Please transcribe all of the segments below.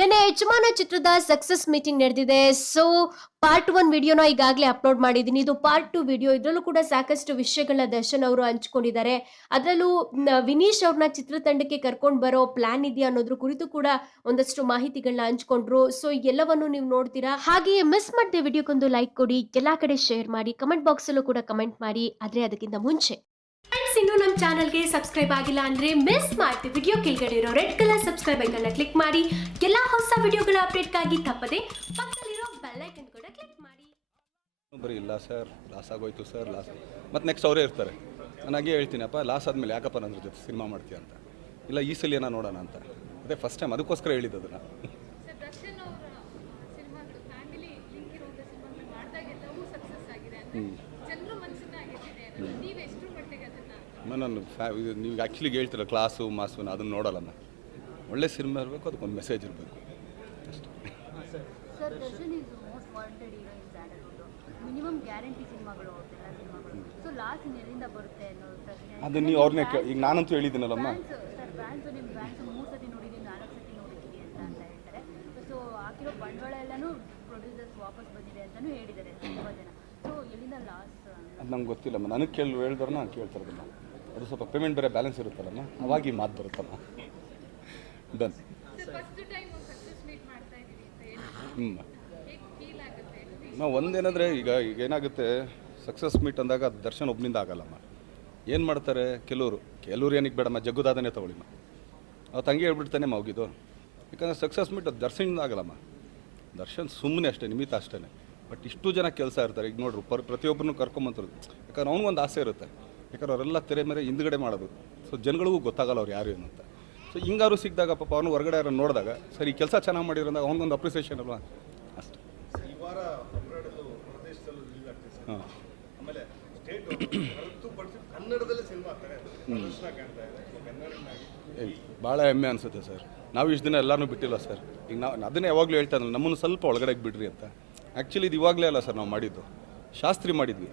ನೆನ್ನೆ ಯಜಮಾನ ಚಿತ್ರದ ಸಕ್ಸಸ್ ಮೀಟಿಂಗ್ ನಡೆದಿದೆ. ಸೊ ಪಾರ್ಟ್ 1 ವಿಡಿಯೋನ ಈಗಾಗಲೇ ಅಪ್ಲೋಡ್ ಮಾಡಿದ್ದೀನಿ. ಇದು ಪಾರ್ಟ್ 2 ವಿಡಿಯೋ. ಇದರಲ್ಲೂ ಕೂಡ ಸಾಕಷ್ಟು ವಿಷಯಗಳನ್ನ ದರ್ಶನ್ ಅವರು ಹಂಚಿಕೊಂಡಿದ್ದಾರೆ. ಅದರಲ್ಲೂ ವಿನೀಶ್ ಅವ್ರನ್ನ ಚಿತ್ರತಂಡಕ್ಕೆ ಕರ್ಕೊಂಡು ಬರೋ ಪ್ಲಾನ್ ಇದೆಯಾ ಅನ್ನೋದ್ರ ಕುರಿತು ಕೂಡ ಒಂದಷ್ಟು ಮಾಹಿತಿಗಳನ್ನ ಹಂಚಿಕೊಂಡ್ರು. ಸೊ ಎಲ್ಲವನ್ನು ನೀವು ನೋಡ್ತೀರಾ. ಹಾಗೆಯೇ ಮಿಸ್ ಮಾಡದೆ ವಿಡಿಯೋಗೊಂದು ಲೈಕ್ ಕೊಡಿ, ಎಲ್ಲಾ ಕಡೆ ಶೇರ್ ಮಾಡಿ, ಕಮೆಂಟ್ ಬಾಕ್ಸ್ ಅಲ್ಲೂ ಕೂಡ ಕಮೆಂಟ್ ಮಾಡಿ. ಆದ್ರೆ ಅದಕ್ಕಿಂತ ಮುಂಚೆ ಫ್ರೆಂಡ್ಸ್, ಇನ್ನು ನಮ್ಮ ಚಾನಲ್ಗೆ ಸಬ್ಸ್ಕ್ರೈಬ್ ಆಗಿಲ್ಲ ಅಂದ್ರೆ ಮಿಸ್ ಮಾಡ್ತೀವಿ. ವಿಡಿಯೋ ಕೆಳಗಡೆ ಇರೋ red colour subscribe icon click ಮಾಡಿ. ಎಲ್ಲಾ ಹೊಸ ವಿಡಿಯೋಗಳ ಅಪ್ಡೇಟ್ಗಾಗಿ ತಪ್ಪದೆ ಪಕ್ಕದಲ್ಲಿರೋ ಬೆಲ್ ಐಕನ್ ಕೂಡ ಕ್ಲಿಕ್ ಮಾಡಿ. ಬರೀ ಇಲ್ಲ ಸರ್, ಲಾಸ್ ಆಗೋಯ್ತು ಸರ್, ಲಾಸ್. ಮತ್ತು ನೆಕ್ಸ್ಟ್ ಅವರೇ ಇರ್ತಾರೆ. ನಾನು ಹಾಗೆ ಹೇಳ್ತೀನಪ್ಪ, ಲಾಸ್ ಆದಮೇಲೆ ಯಾಕಪ್ಪ ನನ್ನ ಜೊತೆ ಸಿನಿಮಾ ಮಾಡ್ತೀಯ ಅಂತ. ಇಲ್ಲ ಈ ಸಲ ಏನೋ ನೋಡೋಣ ಅಂತ. ಅದೇ ಫಸ್ಟ್ ಟೈಮ್, ಅದಕ್ಕೋಸ್ಕರ ಹೇಳಿದ್ದು ಅದನ್ನು. ನಾನು ನೀವು ಆ್ಯಕ್ಚುಲಿ ಹೇಳ್ತೀರ ಕ್ಲಾಸು ಮಾಸು, ಅದನ್ನು ನೋಡೋಲ್ಲಮ್ಮ. ಒಳ್ಳೆ ಸಿನಿಮಾ ಇರಬೇಕು, ಅದಕ್ಕೊಂದು ಮೆಸೇಜ್ ಇರಬೇಕು ಅಷ್ಟೇ. Sir, Darshan is most wanted hero in Sandalwood. Minimum guarantee ಸಿನಿಮಾಗಳು ಎಲ್ಲ ಸಿನಿಮಾಗಳು. ಸೊ ಲಾಸ್ಟ್ ಎಲ್ಲಿಂದ ಬರುತ್ತೆ ಅನ್ನೋ ಪ್ರಶ್ನೆ. ಅದು ನೀವು ಅವ್ರನ್ನೇ ಈಗ ನಾನಂತೂ ಹೇಳಿದ್ದೀನಲ್ಲಮ್ಮ. ಸರ್, ಬ್ಯಾನ್ಸ್ ನಿಮ್ಮ ಬ್ಯಾನ್ಸ್ 3 ಸತಿ ನೋಡಿದ್ದೀನಿ, 4 ಸತಿ ನೋಡಿದ್ದೀನಿ ಅಂತ ಹೇಳ್ತಾರೆ. ಸೊ ಹಾಕಿರೋ ಬಂಡವಾಳ ಎಲ್ಲನೂ ಪ್ರೊಡ್ಯೂಸರ್ಸ್ ವಾಪಸ್ ಬಂದಿದೆ ಅಂತಲೂ ಹೇಳಿದ್ದಾರೆ ತುಂಬ ಜನ. ಸೊ ಎಲ್ಲಿಂದ ಲಾಸ್ ಅದು ನಂಗೆ ಗೊತ್ತಿಲ್ಲಮ್ಮ. ನನಗೆ ಹೇಳಿದವ್ರು ನಾನು ಕೇಳ್ತಾರದಮ್ಮ. ಅದು ಸ್ವಲ್ಪ ಪೇಮೆಂಟ್ ಬೇರೆ ಬ್ಯಾಲೆನ್ಸ್ ಇರುತ್ತಲ್ಲಮ್ಮ, ಅವಾಗ ಈ ಮಾತು ಬರುತ್ತಮ್ಮ. ಡನ್. ನಾವು ಒಂದೇನಂದರೆ ಈಗ ಏನಾಗುತ್ತೆ, ಸಕ್ಸಸ್ ಮೀಟ್ ಅಂದಾಗ ಅದು ದರ್ಶನ್ ಒಬ್ಬನಿಂದ ಆಗಲ್ಲಮ್ಮ. ಏನು ಮಾಡ್ತಾರೆ ಕೆಲವರು ಏನಕ್ಕೆ ಬೇಡಮ್ಮ, ಜಗ್ಗುದಾದನೇ ತೊಗೊಳಿಮ್ಮ. ಅವತ್ತು ಹಂಗೆ ಹೇಳ್ಬಿಡ್ತಾನೆ ಮಗಿದು. ಯಾಕಂದರೆ ಸಕ್ಸಸ್ ಮೀಟ್ ಅದು ದರ್ಶನಿಂದ ಆಗಲ್ಲಮ್ಮ. ದರ್ಶನ್ ಸುಮ್ಮನೆ ಅಷ್ಟೇ, ನಿಮಿತ್ತ ಅಷ್ಟೇ. ಬಟ್ ಇಷ್ಟು ಜನ ಕೆಲಸ ಇರ್ತಾರೆ. ಈಗ ನೋಡ್ರಿ, ಪ್ರತಿಯೊಬ್ಬರನ್ನು ಕರ್ಕೊಂಬಂತರು. ಯಾಕಂದ್ರೆ ಅವ್ನಿಗೊಂದು ಆಸೆ ಇರುತ್ತೆ. ಯಾಕಂದ್ರೆ ಅವರೆಲ್ಲ ತೆರೆ ಮೇಲೆ ಹಿಂದ್ಗಡೆ ಮಾಡೋದು. ಸೊ ಜನಗಳಿಗೂ ಗೊತ್ತಾಗಲ್ಲ ಅವ್ರು ಯಾರು ಏನು ಅಂತ. ಸೊ ಹಿಂಗಾರು ಸಿಕ್ಕಿದಾಗ ಪಾಪ ಅವನು ಹೊರಗಡೆ ಯಾರು ನೋಡಿದಾಗ ಸರಿ ಕೆಲಸ ಚೆನ್ನಾಗಿ ಮಾಡಿರೋದಾಗ ಅವ್ನಿಗೊಂದು ಅಪ್ರಿಸಿಯೇಷನ್ ಅಲ್ವಾ ಅಷ್ಟೇ. ಹಾಂ, ಭಾಳ ಹೆಮ್ಮೆ ಅನಿಸುತ್ತೆ ಸರ್. ನಾವು ಇಷ್ಟು ದಿನ ಎಲ್ಲರೂ ಬಿಟ್ಟಿಲ್ಲ ಸರ್. ಈಗ ನಾವು ಅದನ್ನೇ ಯಾವಾಗಲೂ ಹೇಳ್ತಾ ಇದ್ನಲ್ಲ, ನಮ್ಮನ್ನು ಸ್ವಲ್ಪ ಒಳಗಡೆ ಬಿಡ್ರಿ ಅಂತ. ಆ್ಯಕ್ಚುಲಿ ಇದು ಇವಾಗಲೇ ಅಲ್ಲ ಸರ್ ನಾವು ಮಾಡಿದ್ದು, ಶಾಸ್ತ್ರಿ ಮಾಡಿದ್ವಿ.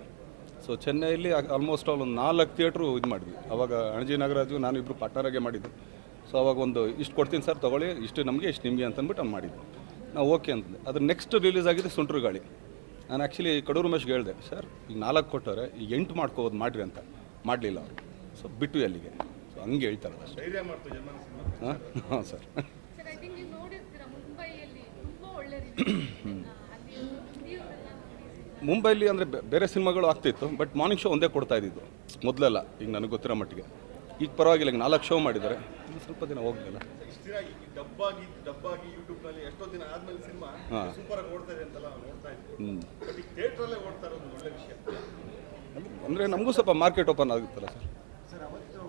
ಸೊ ಚೆನ್ನೈಯಲ್ಲಿ ಆಲ್ಮೋಸ್ಟ್ ಒಂದು 4 ಥಿಯೇಟ್ರು ಇದು ಮಾಡಿದ್ವಿ. ಅವಾಗ ಅಣಜಿ ನಾಗರಾಜು ನಾನು ಇಬ್ಬರು ಪಾರ್ಟ್ನರಾಗೆ ಮಾಡಿದ್ದು. ಸೊ ಅವಾಗ ಒಂದು ಇಷ್ಟು ಕೊಡ್ತೀನಿ ಸರ್, ತೊಗೊಳ್ಳಿ, ಇಷ್ಟು ನಮಗೆ ಇಷ್ಟು ನಿಮಗೆ ಅಂತಂದ್ಬಿಟ್ಟು ಅವ್ನು ಮಾಡಿದ್ದು. ನಾವು ಓಕೆ ಅಂತಂದೆ. ಅದ್ರ ನೆಕ್ಸ್ಟ್ ರಿಲೀಸ್ ಆಗಿದೆ ಸುಂಟ್ರು ಗಾಳಿ. ನಾನು ಆ್ಯಕ್ಚುಲಿ ಕಡೂರು ಉಮೇಶ್ಗೆ ಹೇಳಿದೆ, ಸರ್ ಈಗ 4 ಕೊಟ್ಟವ್ರೆ, ಈಗ 8 ಮಾಡ್ಕೋಬೋದು ಮಾಡಿರಿ ಅಂತ. ಮಾಡಲಿಲ್ಲ ಅವರು. ಸೊ ಬಿಟ್ಟು ಅಲ್ಲಿಗೆ. ಸೊ ಹಂಗೆ ಹೇಳ್ತಾರೆ ಅಷ್ಟೇ. ಹಾಂ ಸರ್. ಮುಂಬೈಲಿ ಅಂದರೆ ಬೇರೆ ಸಿನಿಮಾಗಳು ಆಗ್ತಿತ್ತು, ಬಟ್ ಮಾರ್ನಿಂಗ್ ಶೋ ಒಂದೇ ಕೊಡ್ತಾ ಇದ್ದಿದ್ದು ಮೊದಲೆಲ್ಲ. ಈಗ ನನಗೆ ಗೊತ್ತಿರೋ ಮಟ್ಟಿಗೆ ಈಗ ಪರವಾಗಿಲ್ಲ. ಈಗ 4 ಶೋ ಮಾಡಿದ್ದಾರೆ. ಸ್ವಲ್ಪ ದಿನ ಹೋಗಲಿಲ್ಲ. ಹಾಂ, ಅಂದರೆ ನಮಗೂ ಸ್ವಲ್ಪ ಮಾರ್ಕೆಟ್ ಓಪನ್ ಆಗುತ್ತಲ್ಲ ಸರ್. ಸರ್, ಅವತ್ತು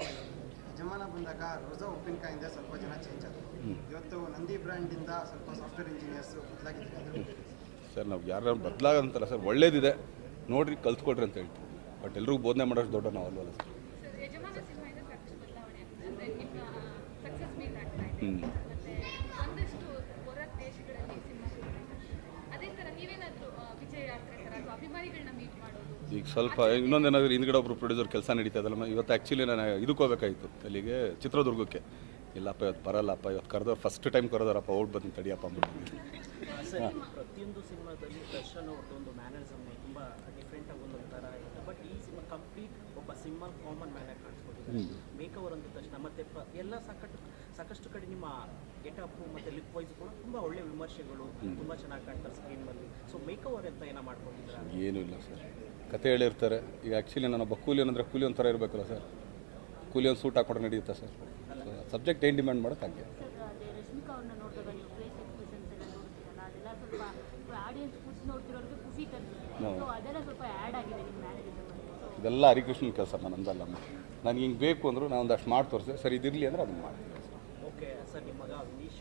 ಯಜಮಾನ ಬಂದಾಗ ರೋಜಾ ಉಪ್ಪಿನಕಾಯಿಂದ ಸ್ವಲ್ಪ ಜನ ಚೇಂಜ್ ಆದರು. ಇವತ್ತು ನಂದಿ ಬ್ರ್ಯಾಂಡಿಂದ ಸ್ವಲ್ಪ ಸಾಫ್ಟ್ವೇರ್ ಇಂಜಿನಿಯರ್ಸ್ ಬದಲಾಗಿದ್ದಾರೆ ಸರ್. ನಾವು ಯಾರು ಬದಲಾಗಂತಲ್ಲ ಸರ್, ಒಳ್ಳೇದಿದೆ ನೋಡ್ರಿ, ಕಲ್ತ್ಕೊಡ್ರಿ ಅಂತ ಹೇಳ್ತೀವಿ. ಬಟ್ ಎಲ್ರಿಗೂ ಬೋಧನೆ ಮಾಡೋಷ್ಟು ದೊಡ್ಡ ನಾವು ಅಲ್ವಲ್ಲ ಸರ್. ಈಗ ಸ್ವಲ್ಪ ಇನ್ನೊಂದೇನಾದರೂ ಹಿಂದ್ಗಡೆ ಒಬ್ಬರು ಪ್ರೊಡ್ಯೂಸರ್ ಕೆಲಸ ನಡೀತಾ ಇದಲ್ಲಮ್ಮ. ಇವತ್ತು ಆ್ಯಕ್ಚುಲಿ ನಾನು ಇದಕ್ಕೆ ಹೋಗ್ಬೇಕಾಗಿತ್ತು, ಅಲ್ಲಿಗೆ ಚಿತ್ರದುರ್ಗಕ್ಕೆ. ಇಲ್ಲಪ್ಪ ಇವತ್ತು ಬರಲ್ಲಪ್ಪ, ಇವತ್ತು ಕರೆದವ್ರು ಫಸ್ಟ್ ಟೈಮ್ ಕರೆದಾರಪ್ಪ, ಔಟ್ ಬಂದು ತಡಿಯಪ್ಪ ಅಂದ್ಬಿಟ್ಟು. ಪ್ರತಿಯೊಂದು ಸಿನಿಮಾದಲ್ಲಿ ದರ್ಶನ್ ಅವ್ರದ್ದು ಒಂದು ಮ್ಯಾನರಿಸಮ್ ತುಂಬ ಡಿಫ್ರೆಂಟಾಗಿ ಒಂದೊಂದು ಥರ ಇರುತ್ತೆ. ಬಟ್ ಈ ಸಿನಿಮಾ ಕಂಪ್ಲೀಟ್ ಒಬ್ಬ ಸಿಂಪಲ್ ಕಾಮನ್ ಮ್ಯಾನಾಗಿ ಕಾಣಿಸ್ಕೊಟ್ಟಿದ್ದಾರೆ. ಮೇಕವರ್ ಅಂದ ತಕ್ಷಣ ಮತ್ತು ಎಲ್ಲ ಸಾಕಷ್ಟು ಕಡೆ ನಿಮ್ಮ ಗೆಟಪ್ಪು ಮತ್ತು ಲಿಪ್ ವೈಸ್ ಕೂಡ ತುಂಬ ಒಳ್ಳೆಯ ವಿಮರ್ಶೆಗಳು, ತುಂಬ ಚೆನ್ನಾಗಿ ಕಾಣ್ತಾರೆ ಸ್ಕ್ರೀನ್ ಮೇಲೆ. ಸೊ ಮೇಕವರ್ ಅಂತ ಏನೋ ಮಾಡ್ಕೊಂಡಿದ್ದಾರೆ? ಏನೂ ಇಲ್ಲ ಸರ್, ಕತೆ ಹೇಳಿರ್ತಾರೆ. ಈಗ ಆ್ಯಕ್ಚುಲಿ ನಾನೊಬ್ಬ ಕೂಲಿಯನ್ ಅಂದರೆ ಕೂಲಿ ಒಂಥರ ಇರಬೇಕಲ್ಲ ಸರ್. ಕೂಲಿ ಒಂದು ಸೂಟ್ ಹಾಕೊಂಡ್ರೆ ನಡೆಯುತ್ತೆ ಸರ್. ಸಬ್ಜೆಕ್ಟ್ ಏನು ಡಿಮ್ಯಾಂಡ್ ಮಾಡೋದು ಹಾಗೆ. ರಶ್ಮಿಕಾ ಅವ್ರನ್ನ ನೋಡಿದಾಗ ನೀವು ಪ್ಲೇಸ್ ಎಕ್ಸ್ಪ್ರೆಷನ್ಸ್ ಎಲ್ಲ ನೋಡ್ತೀರಲ್ಲ, ಅದೆಲ್ಲ ಸ್ವಲ್ಪ ಆಡಿಯನ್ಸ್ ಖುಷಿ ನೋಡ್ತಿರೋರಿಗೆ ಖುಷಿ ತಂದಿದೆ. ಸೊ ಅದೆಲ್ಲ ಸ್ವಲ್ಪ ಆ್ಯಡ್ ಆಗಿದೆ ನಿಮ್ಮ ಮ್ಯಾನೇಜರ್. ಇದೆಲ್ಲ ಹರಿಕೃಷ್ಣನ ಕೆಲಸ, ನಂದಲ್ಲಮ್ಮ. ನನಗೆ ಹಿಂಗೆ ಬೇಕು ಅಂದರು ನಾನು ಒಂದಷ್ಟು ಮಾಡಿ ತೋರಿಸಿದೆ, ಸರ್ ಇದಿರಲಿ ಅಂದರೆ ಅದನ್ನು ಮಾಡ್ತೀನಿ. ಓಕೆ ಸರ್, ನಿಮ್ಮ ಮಗ ವಿನೀಶ್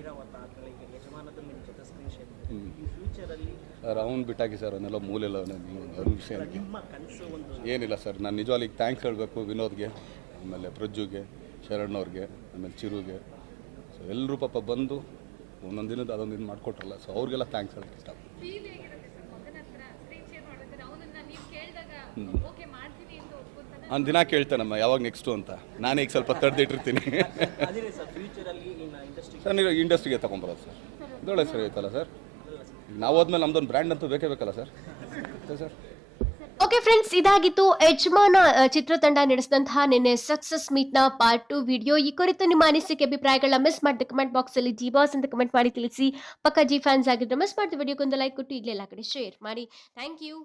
ಐರಾವತ ಆದಮೇಲೆ ಈಗ ಯಜಮಾನದಲ್ಲಿ ನಿಮ್ಮ ಜೊತೆ ಸ್ಕ್ರೀನ್ ಶೇರ್ ಇದೆ. ಈ ಫ್ಯೂಚರಲ್ಲಿ ಸರ್ ಅವ್ನು ಬಿಟ್ಟಾಕಿ ಸರ್, ಅವನ್ನೆಲ್ಲ ಮೂಲೆಲ್ಲ ನೀವು ಅವ್ರ ವಿಷಯ ನಿಮ್ಮ ಕನಸು ಒಂದು ಏನಿಲ್ಲ ಸರ್. ನಾನು ನಿಜವಾಗ್ಲಿಗೆ ಥ್ಯಾಂಕ್ಸ್ ಹೇಳಬೇಕು ವಿನೋದ್ಗೆ, ಆಮೇಲೆ ಪ್ರಜ್ಜುಗೆ, ಶರಣವ್ರಿಗೆ, ಆಮೇಲೆ ಚಿರುಗೆ. ಸೊ ಎಲ್ಲರೂ ಪಾಪ ಬಂದು ಒಂದೊಂದು ದಿನದ ಅದೊಂದು ಇದು ಮಾಡಿಕೊಟ್ರಲ್ಲ. ಸೊ ಅವ್ರಿಗೆಲ್ಲ ಥ್ಯಾಂಕ್ಸ್ ಹೇಳೋಕ್ಕೆ ಇಷ್ಟ. ಅವ್ನು ದಿನ ಕೇಳ್ತಾನಮ್ಮ ಯಾವಾಗ ನೆಕ್ಸ್ಟು ಅಂತ. ನಾನೇ ಈಗ ಸ್ವಲ್ಪ ತಡೆದಿಟ್ಟಿರ್ತೀನಿ. ಅದೇ ಸರ್ ಫ್ಯೂಚರಲ್ಲಿ ಇನ್ನು ಇಂಡಸ್ಟ್ರಿ ಸರ್ ನೀವು ಇಂಡಸ್ಟ್ರಿಗೆ ತೊಗೊಂಬರೋದು ಸರ್, ಇದೊಳ್ಳೆ ಸರ್ ಐತಲ್ಲ ಸರ್. ಈಗ ನಾವು ಹೋದ್ಮೇಲೆ ನಮ್ದೊಂದು ಬ್ರ್ಯಾಂಡ್ ಅಂತೂ ಬೇಕೇ ಬೇಕಲ್ಲ ಸರ್. ಸರ್ ಓಕೆ ಫ್ರೆಂಡ್ಸ್, ಇದಾಗಿತ್ತು ಯಜಮಾನ ಚಿತ್ರತಂಡ ನಡೆಸಿದಂತಹ ನಿನ್ನೆ ಸಕ್ಸಸ್ ಮೀಟ್ ನ ಪಾರ್ಟ್ 2 ವಿಡಿಯೋ. ಈ ಕುರಿತು ನಿಮ್ಮ ಅನಿಸಿಕೆ ಅಭಿಪ್ರಾಯಗಳನ್ನ ಮಿಸ್ ಮಾಡಿದ ಕಮೆಂಟ್ ಬಾಕ್ಸ್ ಅಲ್ಲಿ ಜಿ ಬಾಸ್ ಅಂತ ಕಮೆಂಟ್ ಮಾಡಿ ತಿಳಿಸಿ. ಪಕ್ಕ ಜಿ ಫ್ಯಾನ್ಸ್ ಆಗಿದ್ರೆ ಮಿಸ್ ಮಾಡಿದ ವಿಡಿಯೋಗೊಂದು ಲೈಕ್ ಕೊಟ್ಟು ಈಗಲೇ ಎಲ್ಲ ಕಡೆ ಶೇರ್ ಮಾಡಿ. Thank you.